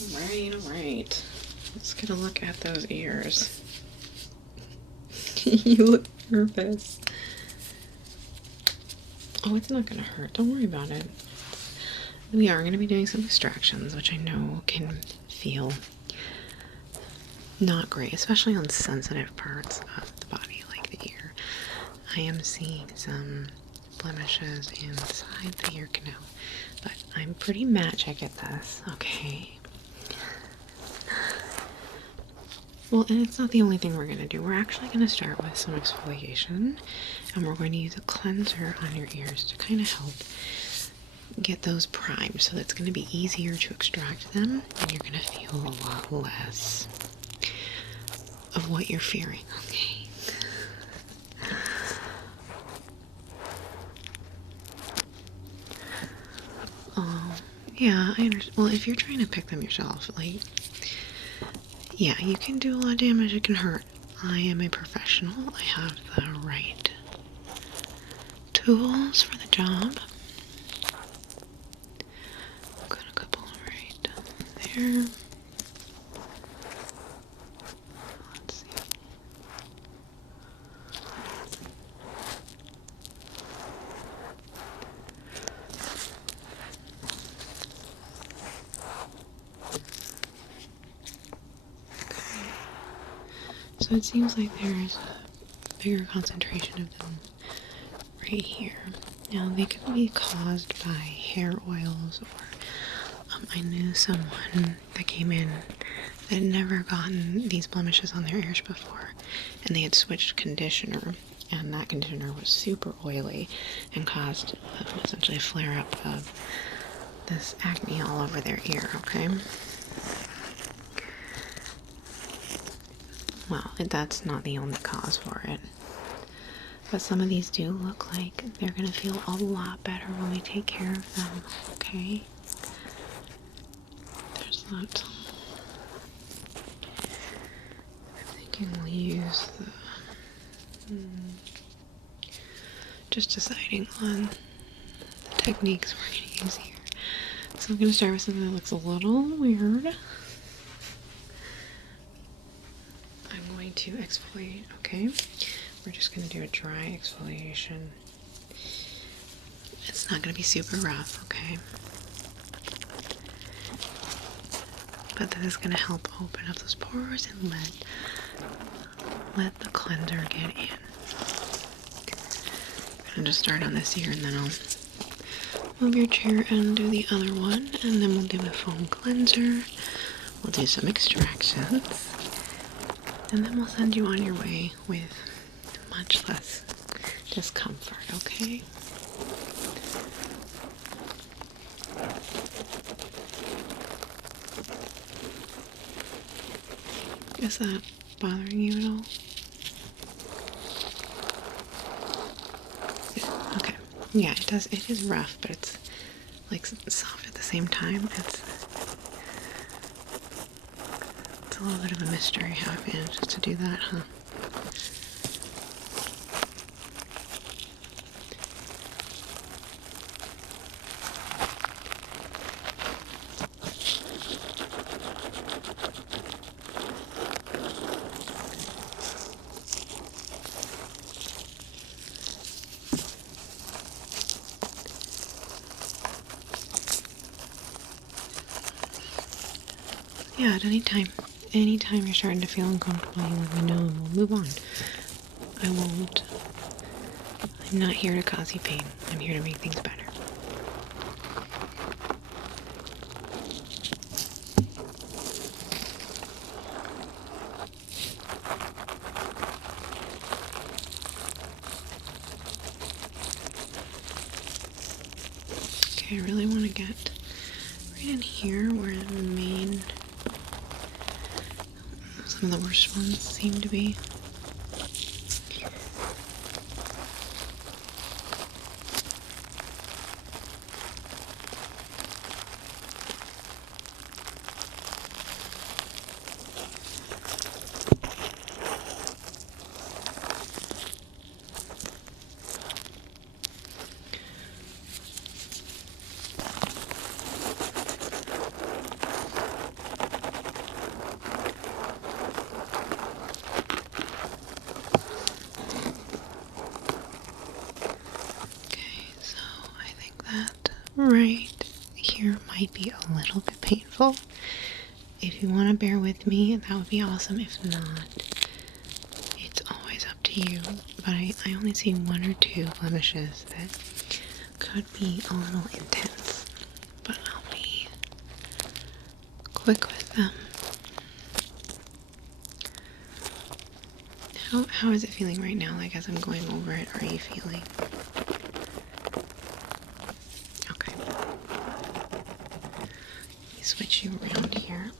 Alright. Let's get a look at those ears. You look nervous. Oh, it's not gonna hurt. Don't worry about it. We are gonna be doing some extractions, which I know can feel not great, especially on sensitive parts of the body, like the ear. I am seeing some blemishes inside the ear canal, but I'm pretty magic at this, okay? Well, and it's not the only thing we're going to do. We're actually going to start with some exfoliation, and we're going to use a cleanser on your ears to kind of help get those primed, so it's going to be easier to extract them, and you're going to feel a lot less of what you're fearing, okay? Yeah, I understand. Well, if you're trying to pick them yourself, like, yeah, you can do a lot of damage. It can hurt. I am a professional. I have the right tools for the job. Got a couple right there. Let's see. So it seems like there's a bigger concentration of them right here. Now they could be caused by hair oils, or I knew someone that came in that had never gotten these blemishes on their ears before, and they had switched conditioner, and that conditioner was super oily and caused essentially a flare-up of this acne all over their ear, okay? Well, that's not the only cause for it. But some of these do look like they're going to feel a lot better when we take care of them, okay? There's that. I'm thinking we'll use the... just deciding on the techniques we're going to use here. So I'm going to start with something that looks a little weird. I'm going to exfoliate, okay? We're just going to do a dry exfoliation. It's not going to be super rough, okay? But this is going to help open up those pores and let the cleanser get in. I'm going to just start on this ear, and then I'll move your chair and do the other one, and then we'll do a foam cleanser. We'll do some extractions, and then we'll send you on your way with much less discomfort, okay? Is that bothering you at all? Yeah, okay. Yeah, it does. It is rough, but it's like soft at the same time. It's a little bit of a mystery how I managed to do that, huh? Yeah, at anytime you're starting to feel uncomfortable, you let me know and we'll move on. I'm not here to cause you pain. I'm here to make things better. Okay, I really want to get right in here where the main, some of the worst ones seem to be. right here might be a little bit painful. If you want to bear with me, that would be awesome. If not, it's always up to you. But I only see 1 or 2 blemishes that could be a little intense. But I'll be quick with them. How is it feeling right now? Like as I'm going over it, are you feeling? Okay. Let me switch you around here.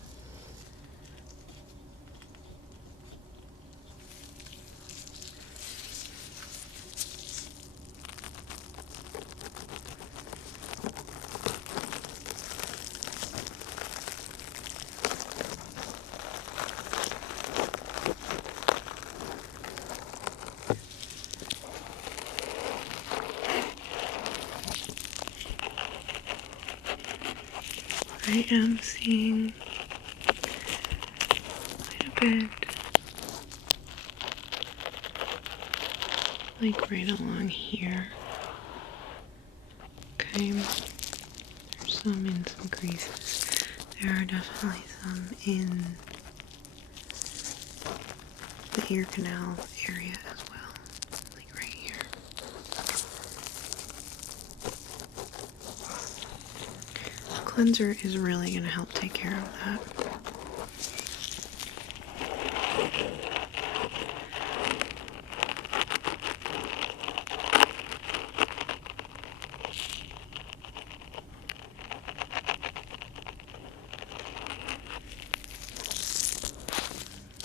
I am seeing quite a bit, like right along here. Okay, there's some in some creases. There are definitely some in the ear canal area as well, like right here. The cleanser is really going to help take care of that.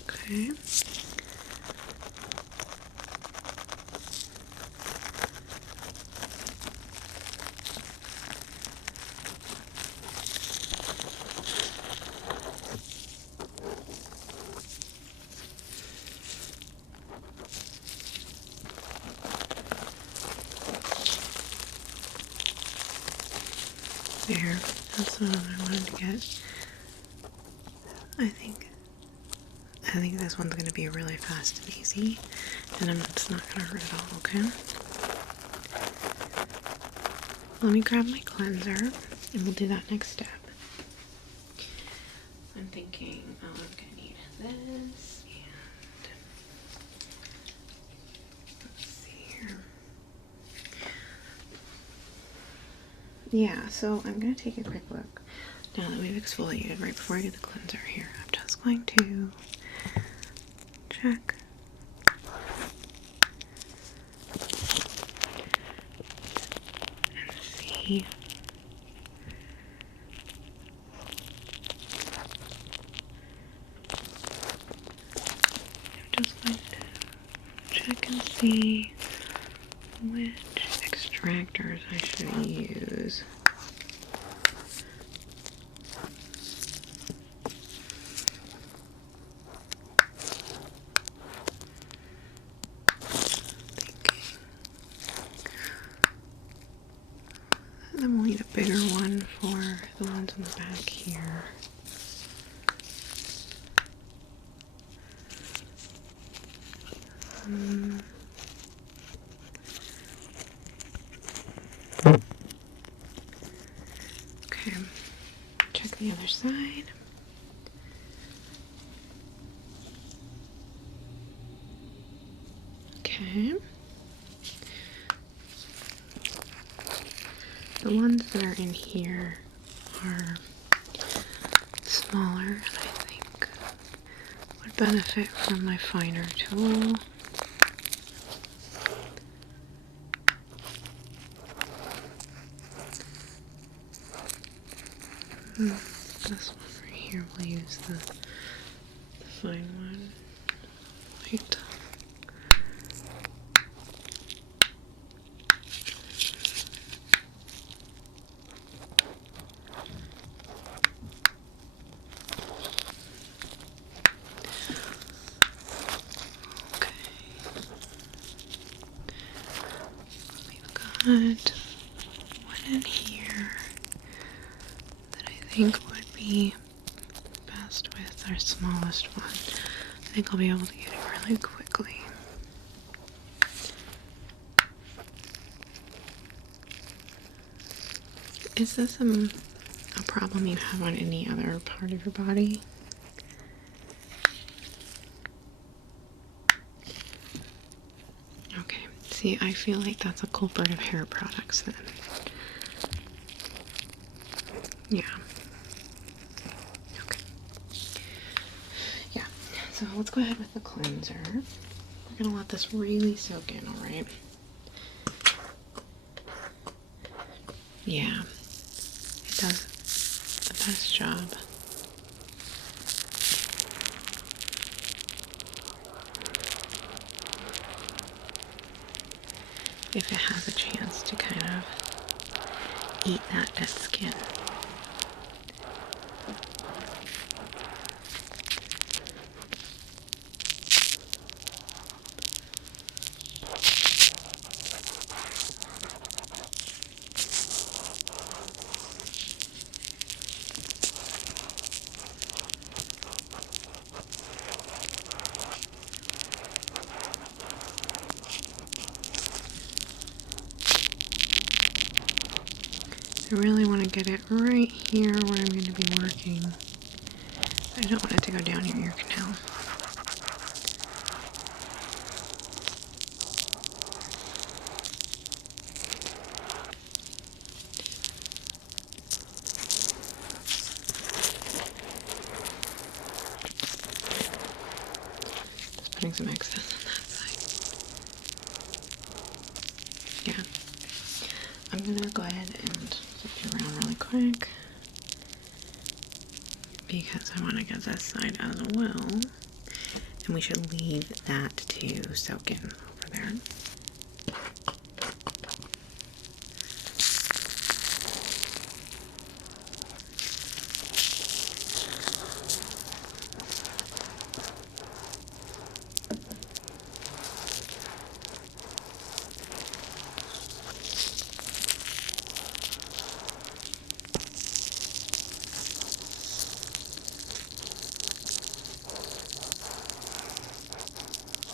Okay. There, that's the one I wanted to get. I think this one's going to be really fast and easy, and it's not going to hurt at all, okay? Let me grab my cleanser, and we'll do that next step. I'm thinking, oh, I'm going to need this, and let's see here. Yeah, so I'm going to take a quick look now that we've exfoliated right before I do the cleanser here. I'm just going to check and see. I'm just going to check and see which extractors I should use. Then we'll need a bigger one for the ones in the back here. Okay, check the other side. Okay. The ones that are in here are smaller and I think would benefit from my finer tool. This one right here, we'll use the fine one. Right. We've got one in here that I think would be best with our smallest one. I think I'll be able to get it really quickly. Is this a problem you have on any other part of your body? Okay, see, I feel like that's a culprit of hair products then. Yeah. Okay. Yeah, so let's go ahead with the cleanser. We're gonna let this really soak in, alright? Yeah, it does the best job. If it has a chance to kind of eat that dead skin. I really want to get it right here where I'm going to be working. I don't want it to go down your ear canal. Just putting some excess on that side. Yeah. I'm going to go ahead and flip you around really quick because I want to get this side as well. And we should leave that to soak in over there.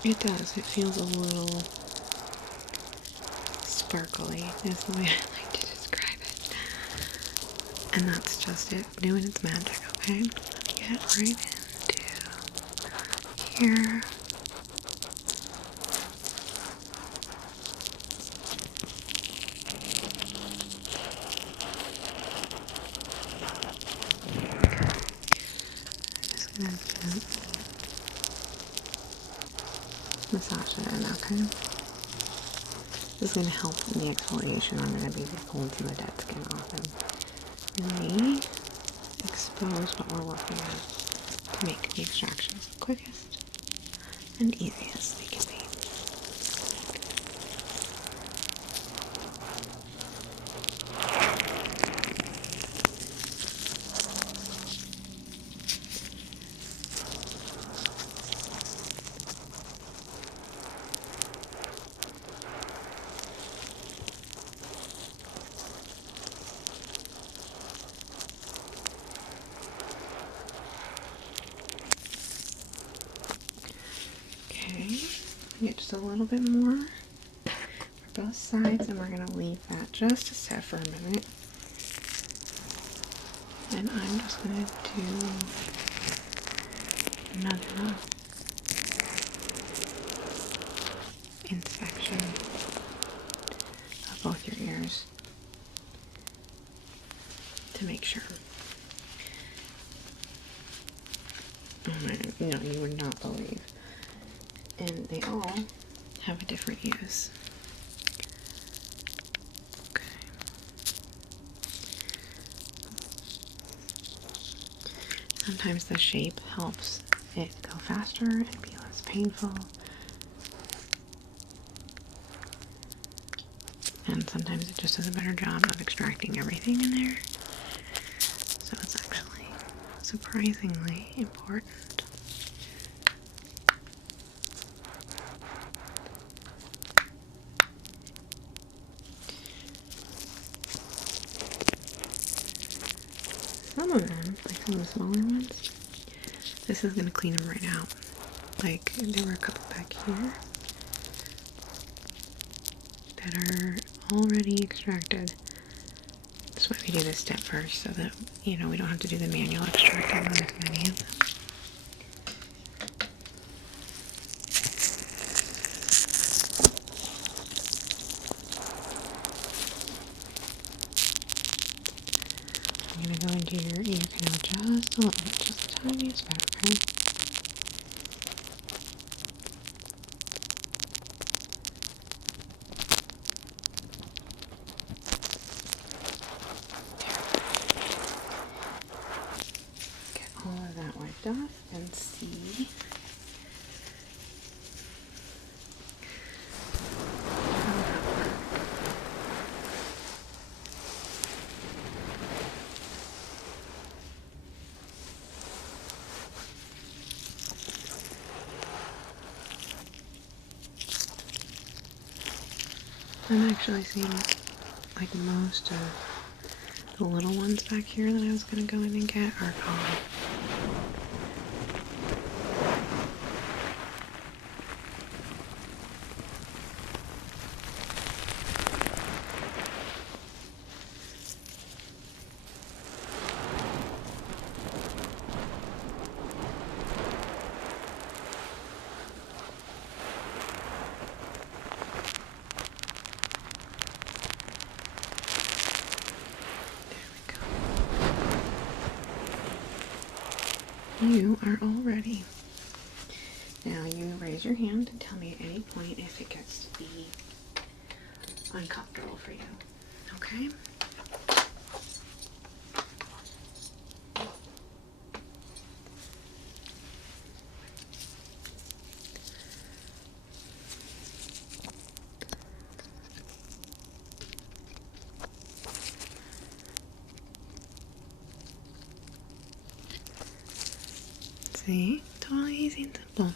It does. It feels a little sparkly, is the way I like to describe it. And that's just it doing its magic, okay? Let's get right into here. Just gonna massage it in, okay? This is going to help in the exfoliation. I'm going to be pulling some of the dead skin off and really expose what we're working on to make the extractions the quickest and easiest they can be. Get just a little bit more for both sides, and we're going to leave that just to set for a minute. And I'm just going to do another inspection of both your ears to make sure. You would not believe. And they all have a different use. Okay. Sometimes the shape helps it go faster and be less painful. And sometimes it just does a better job of extracting everything in there. So it's actually surprisingly important. Some of them, like some of the smaller ones, this is going to clean them right out. Like, there were a couple back here that are already extracted. This that's why we do this step first, so that, you know, we don't have to do the manual extracting on as many of them. I'm going to go into your ear canal just a little bit, just the tiniest bit, okay? Get all of that wiped off and see. I'm actually seeing like most of the little ones back here that I was going to go in and get are gone. You are all ready. Now you raise your hand and tell me at any point if it gets to be uncomfortable for you. Okay? See? Totally easy and simple.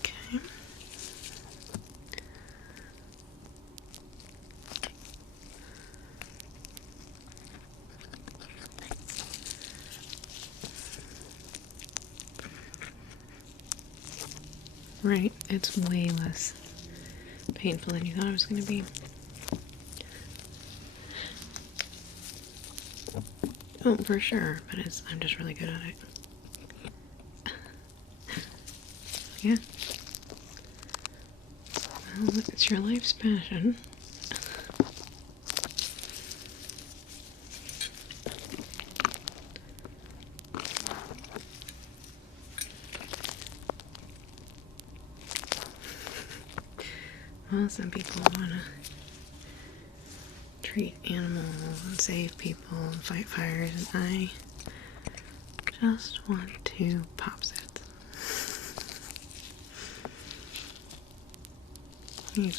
Okay. Right, it's way less painful than you thought it was going to be. Oh, for sure, but I'm just really good at it. Yeah. Well, it's your life's passion. Well, some people want to treat animals and save people and fight fires, and I just want to pop it. You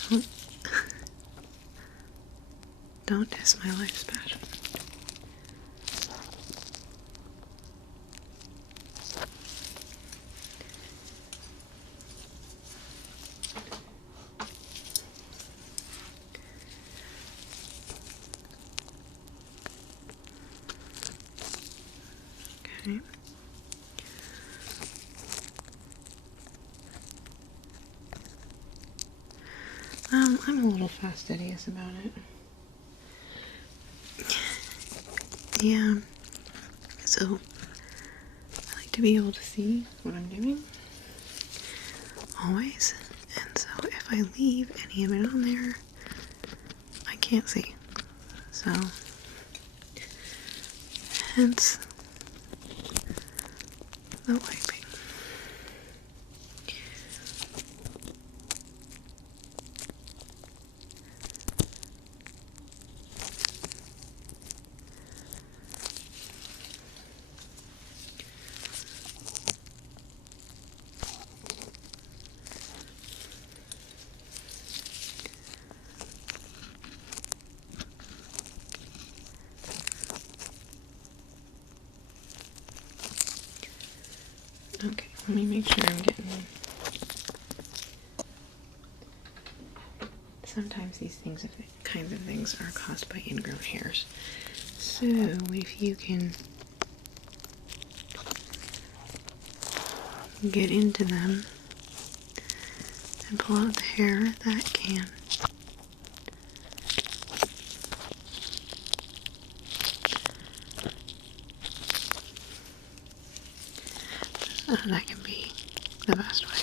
don't diss my life's passion. Okay. I'm a little fastidious about it. Yeah. So, I like to be able to see what I'm doing. Always. And so, if I leave any of it on there, I can't see. So, hence the wiping. Okay, let me make sure I'm getting sometimes these kinds of things are caused by ingrown hairs. So if you can get into them and pull out the hair, that can be the best way.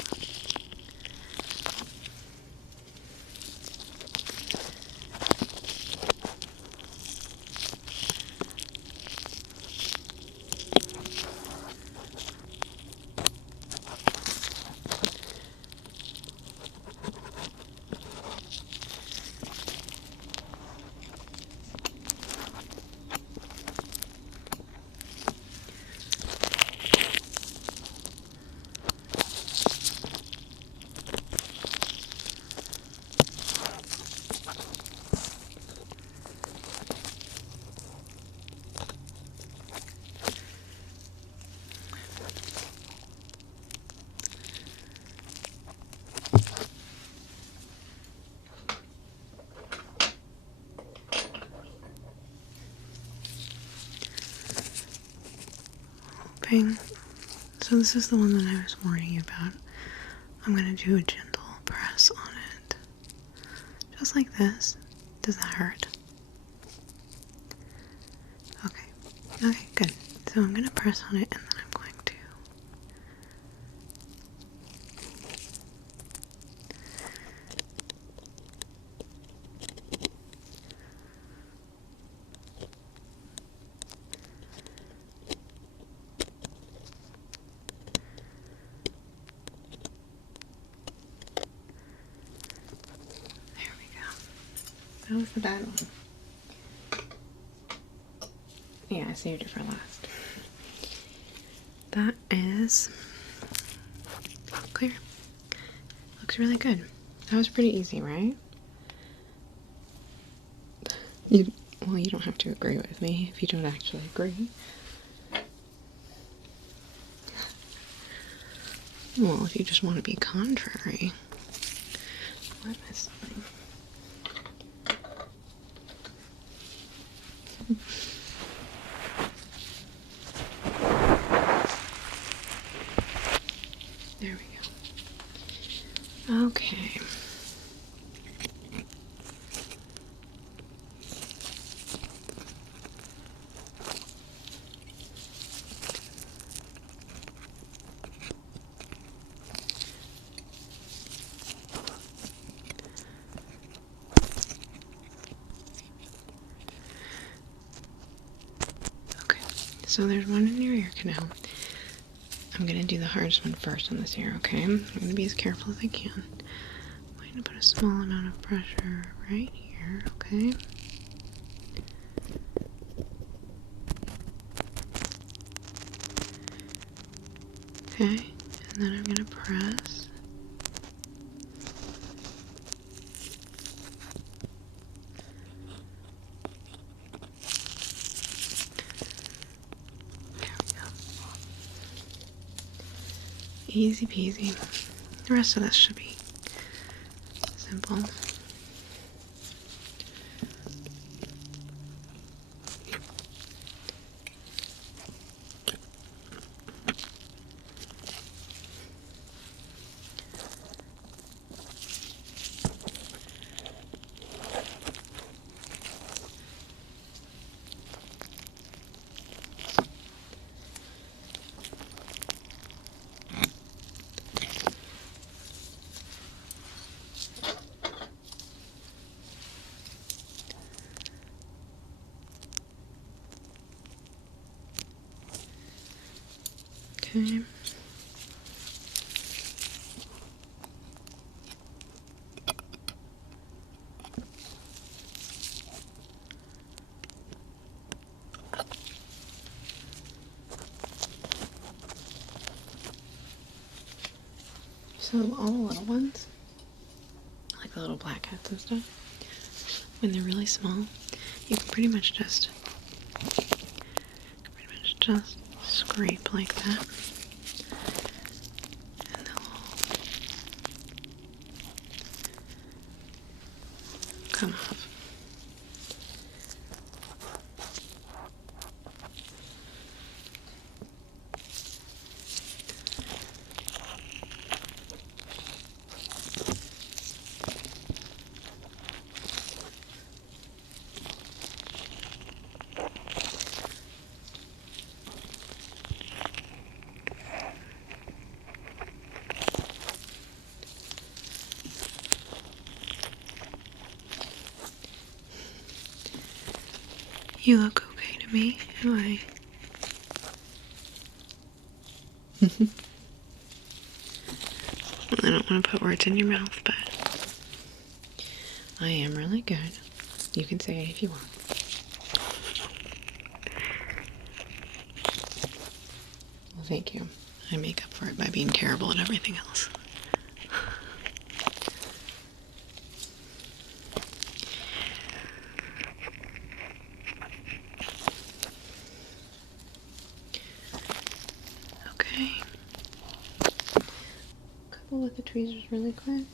So this is the one that I was warning you about. I'm going to do a gentle press on it. Just like this. Does that hurt? Okay. Okay, good. So I'm going to press on it and then I'm going to That was the bad one. Yeah, I saved it for last. That is clear. Looks really good. That was pretty easy, right? Well, you don't have to agree with me if you don't actually agree. Well, if you just want to be contrary. What am I saying? There we go. Okay. So there's one in your ear canal. I'm going to do the hardest one first on this ear, okay? I'm going to be as careful as I can. I'm going to put a small amount of pressure right here, okay? Okay, and then I'm going to press. Easy peasy. The rest of this should be simple. Okay. So all the little ones, like the little blackheads and stuff, when they're really small, you can pretty much just scrape like that. And they'll come off. You look okay to me, am I? I don't want to put words in your mouth, but I am really good. You can say it if you want. Well, thank you. I make up for it by being terrible at everything else. Okay. Couple with the tweezers really quick.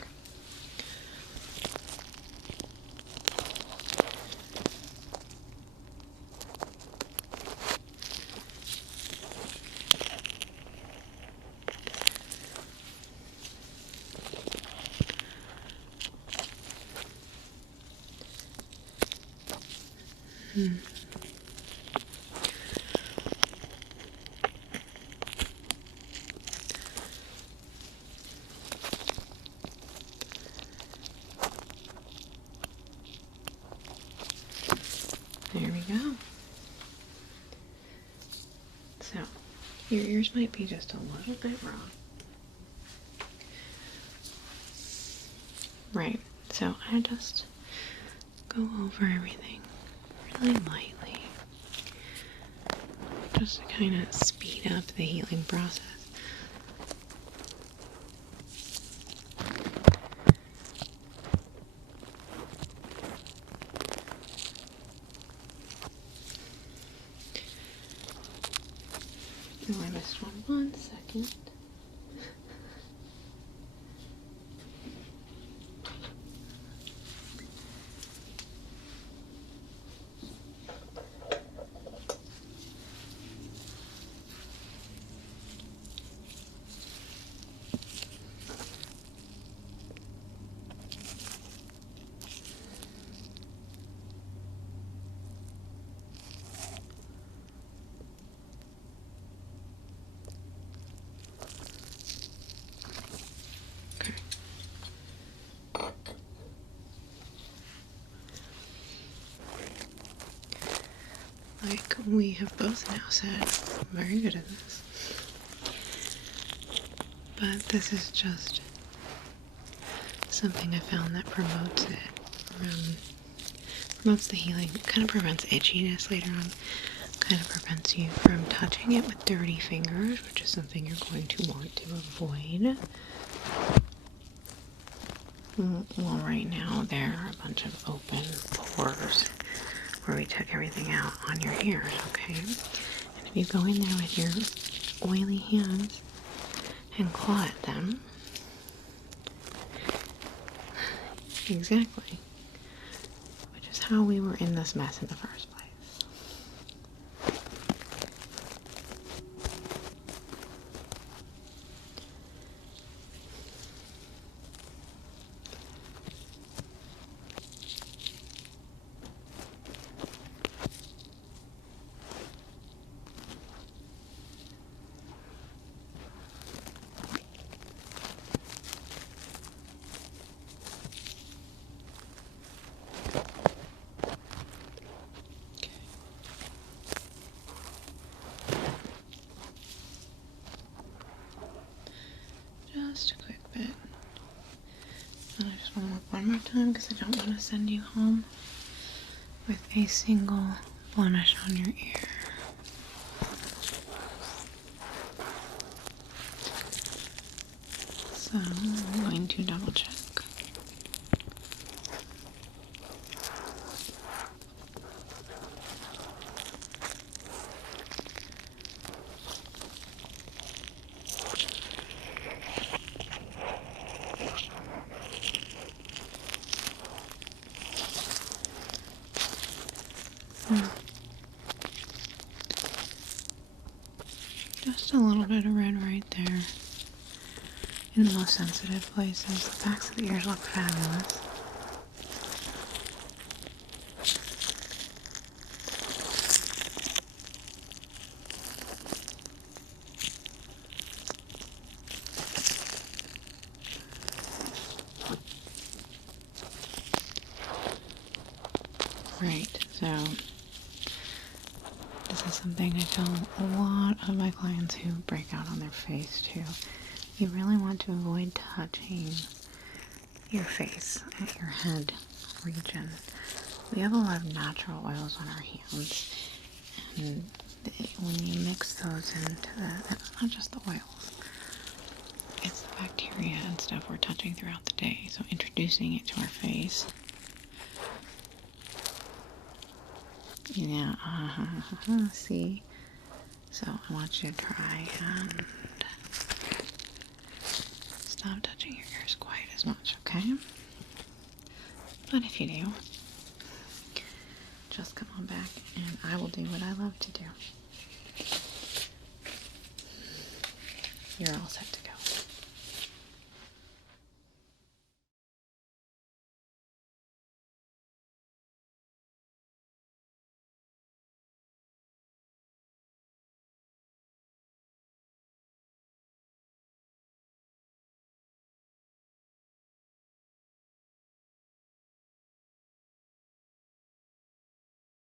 There we go. So, your ears might be just a little bit wrong. Right, so I just go over everything really lightly, just to kind of speed up the healing process. Oh, I missed one second. Like we have both now said, I'm very good at this. But this is just something I found that promotes it. Promotes the healing. It kind of prevents itchiness later on. Kind of prevents you from touching it with dirty fingers, which is something you're going to want to avoid. Well, right now there are a bunch of open pores where we took everything out on your ears, okay? And if you go in there with your oily hands and claw at them, exactly, which is how we were in this mess in the first place. Just a quick bit. And I just want to look one more time because I don't want to send you home with a single blemish on your ear. So I'm going to double check. Just a little bit of red right there. In the most sensitive places. The backs of the ears look fabulous. Right, so this is something I tell a lot of my clients who break out on their face too. You really want to avoid touching your face at your head region. We have a lot of natural oils on our hands, and when you mix those into it's not just the oils, it's the bacteria and stuff we're touching throughout the day. So introducing it to our face. Yeah, see? So I want you to try and stop touching your ears quite as much, okay? But if you do, just come on back and I will do what I love to do. You're all set.